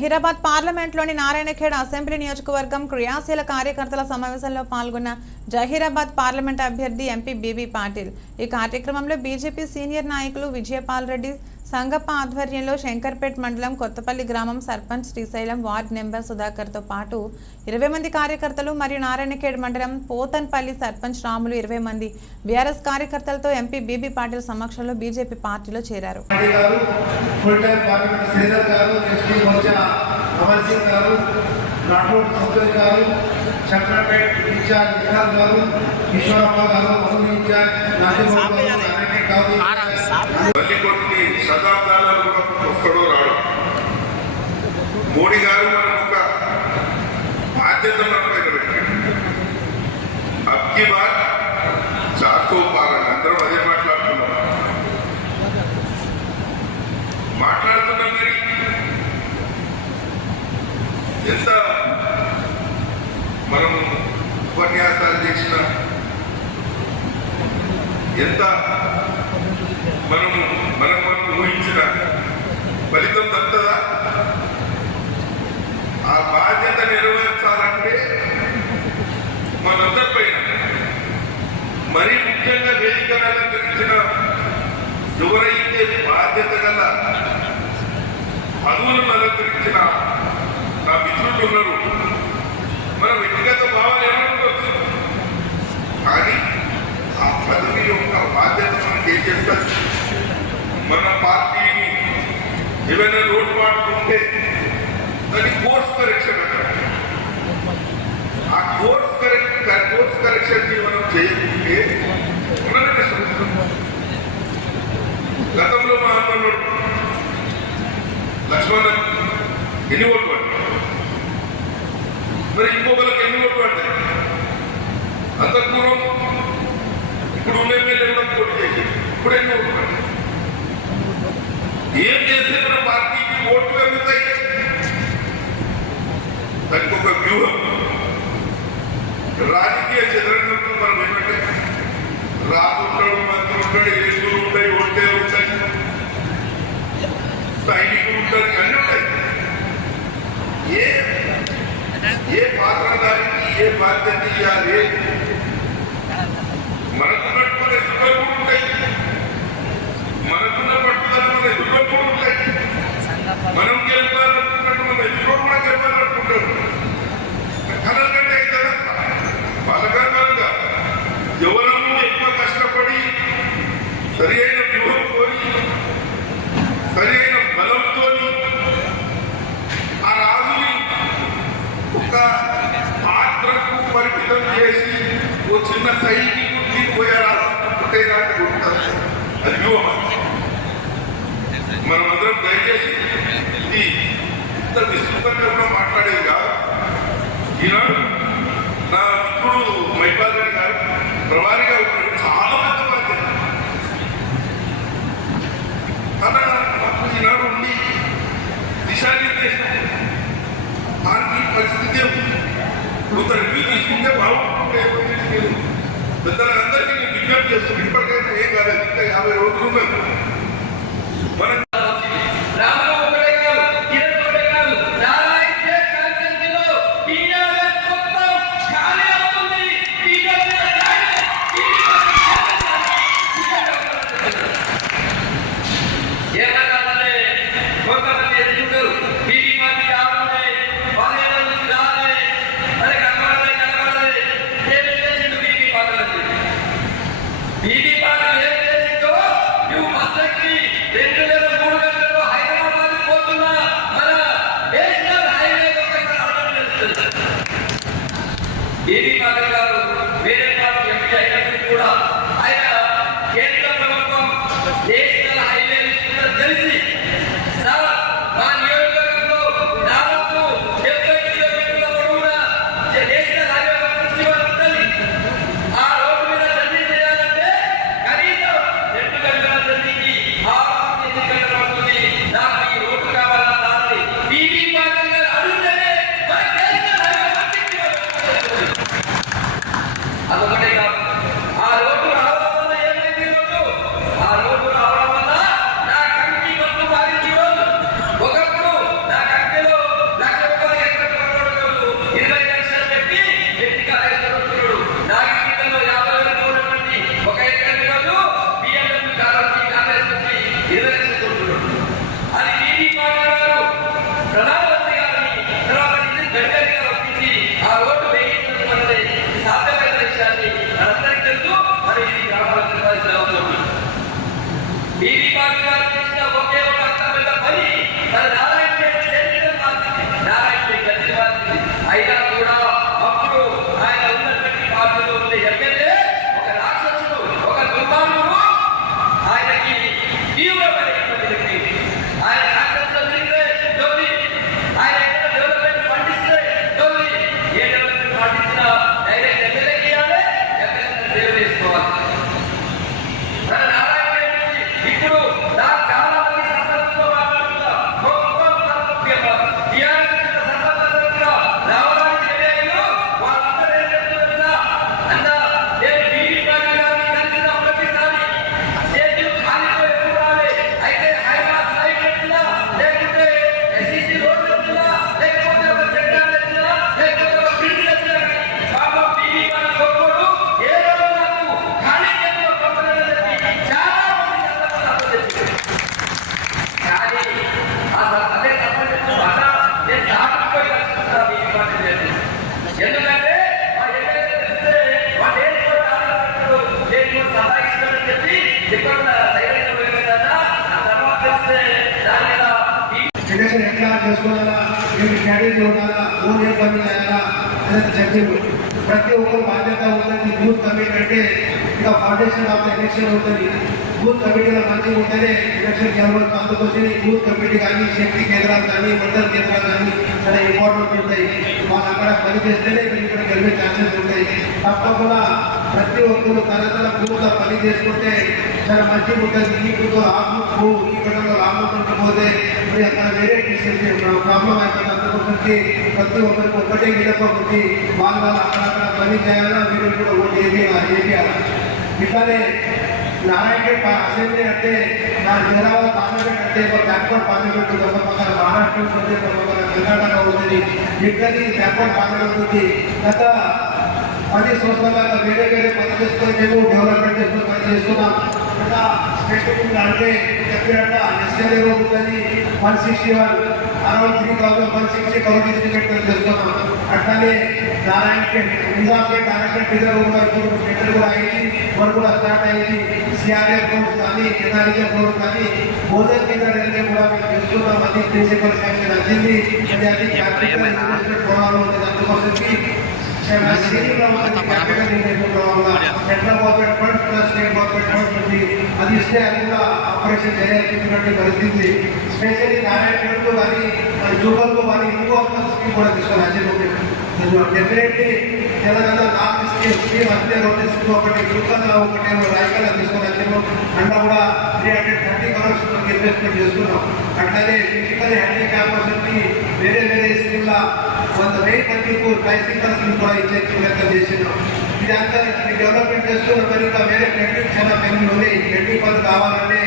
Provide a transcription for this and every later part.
Zaheerabad పార్లమెంట్లోని Narayankhed assembly నియోజకవర్గం క్రియాశీల కార్యకర్తల సమావేశంలో పాల్గొన్న జహీరాబాద్ పార్లమెంట్ అభ్యర్థి ఎంపీ బీబీ పాటిల్ ఈ కార్యక్రమంలో బీజేపీ సీనియర్ నాయకులు విజయపాల్ రెడ్డి సంగప్ప ఆధ్వర్యంలో శంకర్పేట్ మండలం కొత్తపల్లి గ్రామం సర్పంచ్ శ్రీశైలం వార్డ్ నెంబర్ సుధాకర్తో పాటు 20 మంది కార్యకర్తలు మరియు నారాయణఖేడ్ మండలం పోతన్పల్లి సర్పంచ్ రాములు 20 మంది బీఆర్ఎస్ కార్యకర్తలతో ఎంపీ బీబీ పాటిల్ సమక్షంలో బీజేపీ పార్టీలో చేరారు. మోడీ గారు మనకు ఒక బాధ్యత పైన పెట్టారు. అబ్కి బార్ 400 పార్ అందరం అదే మాట్లాడుతున్నాం. మరి ఎంత మనం ఉపన్యాసాలు చేసిన, ఎంత మనం ఊహించిన ఫలితం తప్పదా? ఆ బాధ్యత నెరవేర్చాలంటే మనందరిపైన, మరీ ముఖ్యంగా వేదికను అలంకరించిన ఎవరైతే బాధ్యత గల పదవులను అలంకరించిన నా మిత్రులు ఉన్నారు. మన వ్యక్తిగత భావన ఏమనుకోవచ్చు, కానీ ఆ పదవి యొక్క బాధ్యత మనకి ఏం చేస్తారు? మన పార్టీని ఏమైనా లోటుపాట్లు ఉంటే దాన్ని కోర్స్ కరెక్షన్ అంటారు. ఆ కోర్స్ కరెక్షన్ మనం చేయకుంటే మనమే కష్టపడుతున్నాం. గతంలో మా అమ్మడు లక్ష్మణ్ ఎన్ని ఓట్లు పడ్డాయి, మరి ఇంకొకరికి ఎన్ని ఓట్లు పడ్డాయి? అంత దూరం ఇప్పుడు ఉన్న ఎమ్మెల్యేలో పోటీ చేసి ఇప్పుడు ఎన్ని ఓట్లు పడ్డాయి? ఏం చేస్తే మన పార్టీకి ఓట్లు పెరుగుతాయి? దానికి ఒక వ్యూహం. రాజకీయ చదరంగంలో మనం ఏమంటే రాజు ఉంటాడు, మంత్రి ఉంటాడు, ఏసులు ఉంటాయి, ఒంటేలు ఉంటాయి, సైనికులు ఉంటాయి, అన్నీ ఉంటాయి. ఏ పాత్రధారికి ఏ బాధ్యత ఇవ్వాలి? మనకున్నట్టు మన ఎదురుగా కూడా ఉంటాయి, మనకున్న పట్టుదల మన ఎదురుగా కూడా ఉంటాయి. మనం గెలవాలనుకున్నట్టు మన ఎదురు కూడా గెలవాలనుకుంటారు. కళల కంటే కదా బలకరంగా ఎవరూ ఎక్కువ కష్టపడి సరి అయిన వ్యూహంతో, సరి అయిన బలంతో ఆ రాజుని ఒక పాత్రకు పరిమితం చేసి ఓ చిన్న సైనికుడు తీసిపోయారా ఉంటే నాకు ఉంటుంది. అది వ్యూహం. మనమందరం దయచేసి ఇది ఇంత విస్తృతంగా కూడా మాట్లాడేది కాదు. ఈనాడు నా మిత్రుడు మైపాల్ రెడ్డి గారు ప్రవారిగా ఉన్నాడు. చాలా పెద్ద బాధ్యత. అలా నాకు ఈనాడు ఉండి దిశానిర్దేశం దానికి పరిస్థితి కొంత రివ్యూ తీసుకుంటే బాగుంటుంటే పెద్దలందరికీ నేను విజ్ఞప్తి చేస్తున్నాను. ఇప్పటికైనా ఏం కాలేదు, ఇంకా 50 రోజులు ఉన్నాయి. మన బీబీ పాటిల్ ఏం చేసిందో నువ్వు చెప్పారు. ప్రతి ఒక్కరు బాధ్యత ఉంటుంది. బూత్ కమిటీ అంటే ఇక ఫౌండేషన్ ఆఫ్ ద ఎలక్షన్ ఉంటుంది. బూత్ కమిటీలో మంచిగా ఉంటేనే ఎలక్షన్ గెలవచ్చు. అందుకోసం ఈ బూత్ కమిటీ కానీ, శక్తి కేంద్రాలు కానీ, మండల కేంద్రాలు కానీ చాలా ఇంపార్టెంట్ ఉంటాయి. వాళ్ళు అక్కడ పని చేస్తేనే మీరు ఇక్కడ గెలిపే ఛాన్సెస్ ఉంటాయి. తప్పకుండా ప్రతి ఒక్కరు తన బూత్లో పని చేసుకుంటే చాలా మంచిగా ఉంటుంది. ఈ బూత్లో ఆ బూత్, ఈ గతంలో ఆ బూత్ ఉంటకపోతే మరి అక్కడ వేరే ప్రాబ్లం అయిపోతుంది. అందుకోసంకి ప్రతి ఒక్కరికి ఒకటే విడపం ఉంది. వాళ్ళు అక్కడ పని చేయాలా, మీరు కూడా ఓటు వేయాలి. ఇట్లానే నారాయణఖేడ్ అసెంబ్లీ అంటే నా హైదరాబాద్ పార్లమెంట్ అంటే ఒక బ్యాక్వర్డ్ పార్లమెంట్ ఉంది. ఒక పక్కన మహారాష్ట్ర ఉంటుంది, ఒక పక్కన కర్ణాటక ఉంటుంది. ఇక్కడి బ్యాక్వర్డ్ పార్లమెంట్ ఉంది. గత 10 సంవత్సరాల వేరే పని చేసుకొని మేము డెవలప్మెంట్ చేసుకొని పని చేస్తున్నాం. ఇంకా స్పెషల్ అంటే చెప్పినట్ట ఎస్ఎల్ఏ రోడ్ ఉంటుంది 161 అరౌండ్ 3160 కరోడ్ డిస్ట్రిక్ట్ చేస్తున్నాం. అట్లానే నారాయణఖేడ్ నిజాంపేట్ నారాయణఖేడ్ రిజర్వ్ ఇప్పుడు టెండర్ కూడా అయింది, వర్క్ కూడా స్టార్ట్ అయింది. సిఆర్ఎఫ్ రోడ్స్ కానీ, ఎన్ఆర్ఎఫ్ రోడ్ కానీ, మోదల్ కింద రైల్వే కూడా మేము చేస్తున్నాం. అది ప్రిన్సిపల్ శాంక్షన్ వచ్చింది. అది క్యాపిటల్ ఇన్వెస్ట్మెంట్ ప్రోగ్రామ్ ఉంటుంది. అందుకోసంకి central government funds plus state government funds ఉంది. అది ఇస్తే అది కూడా ఆపరేషన్ చేయాల్సినటువంటి పరిస్థితి. స్పెషల్లీ నారాయణఖేడ్లో కానీ మన జూకల్కు కానీ ఇంకో స్కీమ్ కూడా తీసుకోవాలి. డెఫినెట్లీ తెలంగాణ నార్త్ స్కీమ్ అంతే రెండు స్కీమ్ ఒకటి జూకల్లో ఒకటి రాయకల్లో తీసుకొని వచ్చాము. అంతా కూడా 330 crores ఇన్వెస్ట్మెంట్ చేస్తున్నాం. అట్లానే ఫిజికల్ హ్యాండిక్యాప్ పర్సన్కి వేరే స్కీమ్ల 100,000 మందికి ట్రైసింగల్ స్కీమ్ కూడా ఇచ్చే ప్రయత్నం చేస్తున్నాం. ఇదంతా డెవలప్మెంట్ చేస్తున్న మరి ఇంకా వేరే పెండింగ్ చాలా పెండింగ్ ఉంది. పెండింగ్ పనులు కావాలంటే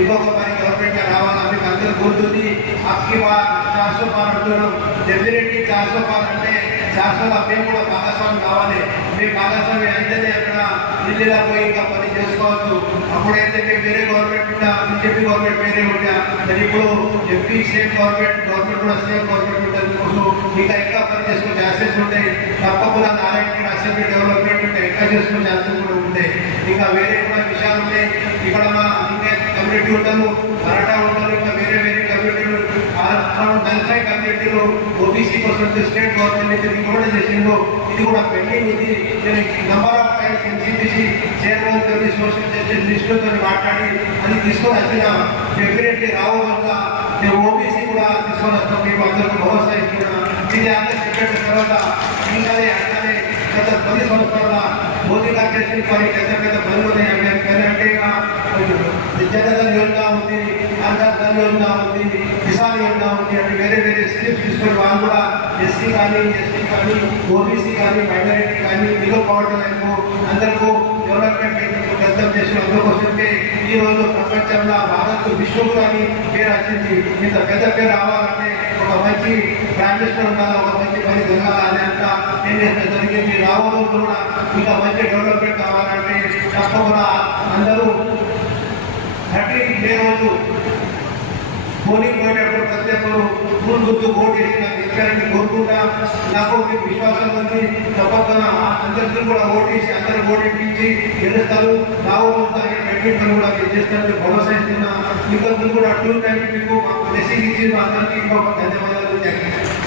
ఇంకొక పని గవర్నమెంట్ రావాలని మీకు అందరూ కోరుతుంది. आपकी बार 400 पार అంటున్నాం. డెఫినెట్లీ 400 पार అంటే 400 మేము కూడా భాగస్వామి కావాలి. మేము భాగస్వామి అయితేనే అక్కడ ఢిల్లీలో పోయి ఇంకా పని చేసుకోవచ్చు. అప్పుడైతే మేము వేరే గవర్నమెంట్ ఉంటా, బీజేపీ గవర్నమెంట్ వేరే ఉంటా. మరి ఇప్పుడు ఎంపీ సేమ్ గవర్నమెంట్ కూడా సేమ్ గవర్నమెంట్ ఉంటుంది. కోసం ఇంకా పని చేసుకునే ఛాన్సెస్ ఉంటాయి. తప్పకుండా నారాయణఖేడ్ అసెంబ్లీ డెవలప్మెంట్ ఉంటే ఇంకా చేసుకునే ఛాన్సెస్ కూడా ఉంటాయి. ఇంకా వేరే కూడా విషయాలు ఉన్నాయి. ఇక్కడ మా ఇంకా కమ్యూనిటీ ఉంటాము, మరాఠా ఉంటారు, ఇంకా వేరే కమ్యూనిటీలు అరౌండ్ 95 కమ్యూనిటీలు ఓబీసీ పర్సెంట్ స్టేట్ గవర్నమెంట్ నుంచి రికమెండ్ చేసిందో ఇది కూడా పెండింగ్ ఉంది. Number of times NCPC chairman తోటి సోషల్ జస్టిస్ మినిస్టర్తో మాట్లాడి అది తీసుకొని వచ్చిన డెఫినెట్లీ రావడంగా మేము ఓబీసీ కూడా తీసుకొని వస్తాం. మీకు అందరికీ భరోసా ఇస్తున్నాం. ఇది అందరూ చెప్పిన తర్వాత ఇంకానే అట్లానే గత 10 సంవత్సరాల మోదీ గారు చేసిన పని పెద్ద పనులు ఉన్నాయి. అంటే జనధన్ యోజన ఉంది, అంతర్ధన్ యోజన ఉంది, కిసాన్ యోజన ఉంది. అంటే వేరే స్కీమ్స్ తీసుకొని వాళ్ళు కూడా ఎస్సీ కానీ, ఎస్టీ కానీ, ఓబీసీ కానీ, మైనారిటీ కానీ, బిలో పవర్టీ లైన్ అందరికీ డెవలప్మెంట్ ప్రయత్నం చేసిన అందుకోసమే ఈ రోజు ప్రపంచంలో భారత్ విశ్వం కానీ పేరు వచ్చింది. ఇంత పెద్ద పేరు రావాలంటే ఒక మంచి ప్రైమ్ మినిస్టర్ ఉండాలి, ఒక మంచి పని జరగాలి. అంతా ఏం చేస్తే జరిగింది. రావడం కూడా ఇంకా మంచి డెవలప్మెంట్ కావాలంటే తప్పకుండా అందరూ 13 మే రోజు పోలింగ్ పోయేటప్పుడు ప్రతి ఒక్కరు గుర్తు ఓటు వేసి నాకు ఇచ్చారని కోరుకుంటా. నాకు మీకు విశ్వాసం ఉంది. తప్పకుండా అందరికీ కూడా ఓటేసి అందరూ ఓటేపించి గెలుస్తారు. రావడం పెట్టుబడి కూడా మీరు చేస్తారని భరోసా ఇస్తున్నా. ఇంకా కూడా 2 టైమ్స్ మీకు మెసేజ్ ఇచ్చి అందరికీ ఇంకొక ధన్యవాదాలు.